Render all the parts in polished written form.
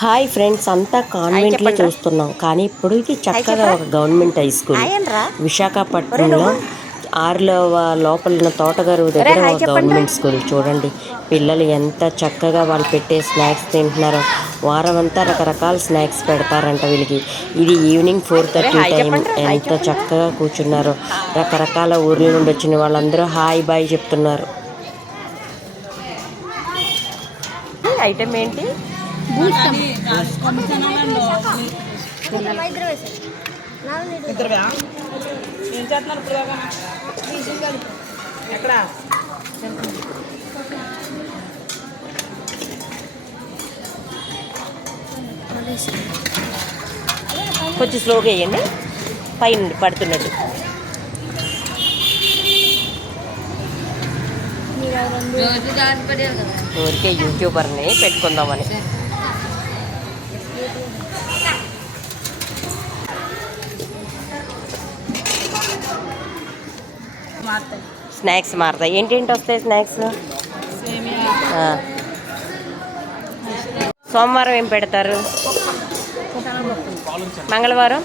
Hi friends, అంతా కాన్వెంట్లో చూస్తున్నాం. కానీ ఇప్పుడు ఇది చక్కగా ఒక గవర్నమెంట్ హై స్కూల్ విశాఖపట్నంలో 6వ లోపల ఉన్న తోటగారు దగ్గర ఒక గవర్నమెంట్ స్కూల్. చూడండి పిల్లలు ఎంత చక్కగా వాళ్ళు పెట్టే స్నాక్స్ తింటున్నారో. వారం అంతా రకరకాల స్నాక్స్ పెడతారంట వీళ్ళకి. ఇది ఈవినింగ్ 4:30 టైం. ఎంత చక్కగా కూర్చున్నారో. రకరకాల ఊర్ల నుండి వచ్చిన వాళ్ళందరూ హాయ్ బాయ్ చెప్తున్నారు. ఐటమ్ ఏంటి? కొంచెం స్లోగా వేయండి, పైన పడుతున్నట్టు. ఊరికే యూట్యూబర్ని పెట్టుకుందామని. స్నాక్స్ మారుతాయి. ఏంటేంటి వస్తాయి స్నాక్స్? సోమవారం ఏం పెడతారు? మంగళవారం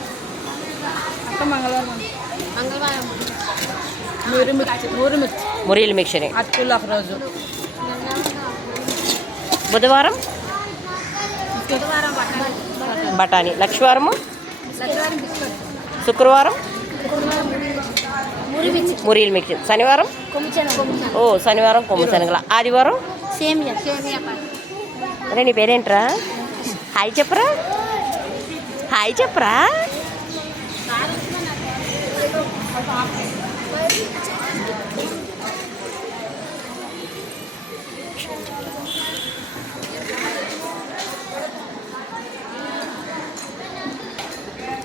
మురియలు మిక్చర్. బుధవారం బఠానీ. లక్షవారము శుక్రవారం మురియలు మిక్చర్. శనివారం శనివారం కొమ్ము శనగల. ఆదివారం అరే నీ పేరేంట్రా? హాయ్ చెప్పరా, హాయ్ చెప్పరా.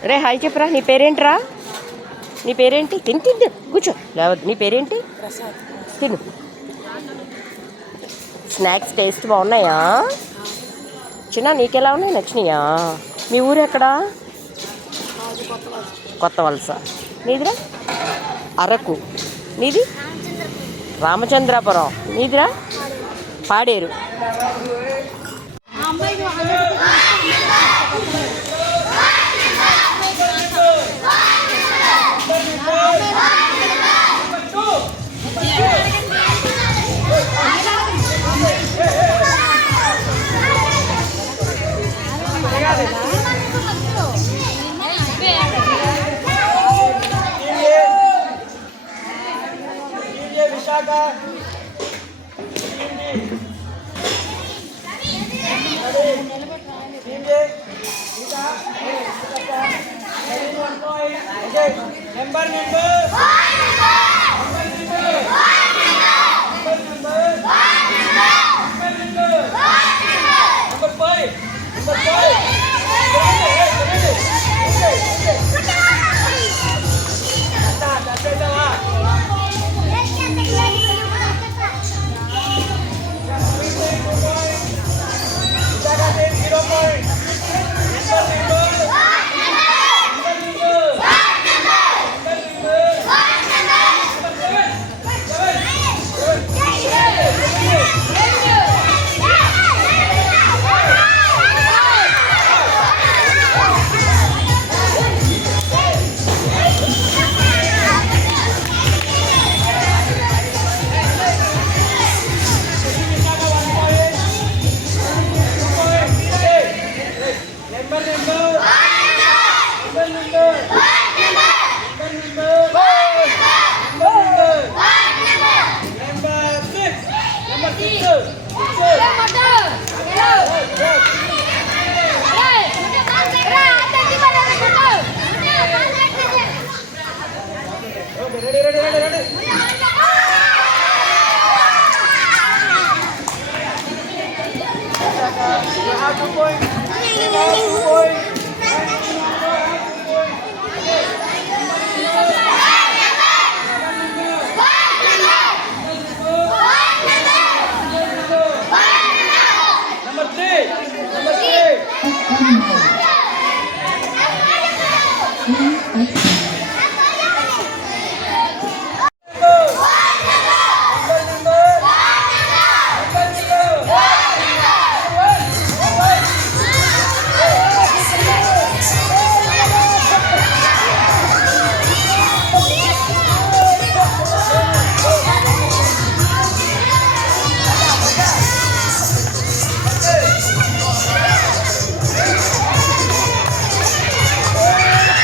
రే హాయ్ చెప్పరా. నీ పేరేంట్రా? నీ పేరేంటి? తిని తింటు కూర్చో, లేవద్దు. నీ పేరేంటి? తిను. స్నాక్స్ టేస్ట్ బాగున్నాయా చిన్న? నీకెలా ఉన్నాయి? నచ్చినాయా? మీ ఊరు ఎక్కడా? కొత్త వలస. నీదిరా? అరకు. నీది? రామచంద్రాపురం. నీదిరా? పాడేరు.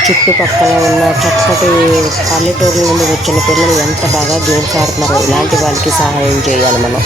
చుట్టుపక్కల ఉన్న చక్కటి పల్లెటూరుల నుండి వచ్చిన పిల్లలు ఎంత బాగా గేమ్స్ ఆడుతున్నారో ఇలాంటి వాళ్ళకి సహాయం చేయాలి మనం.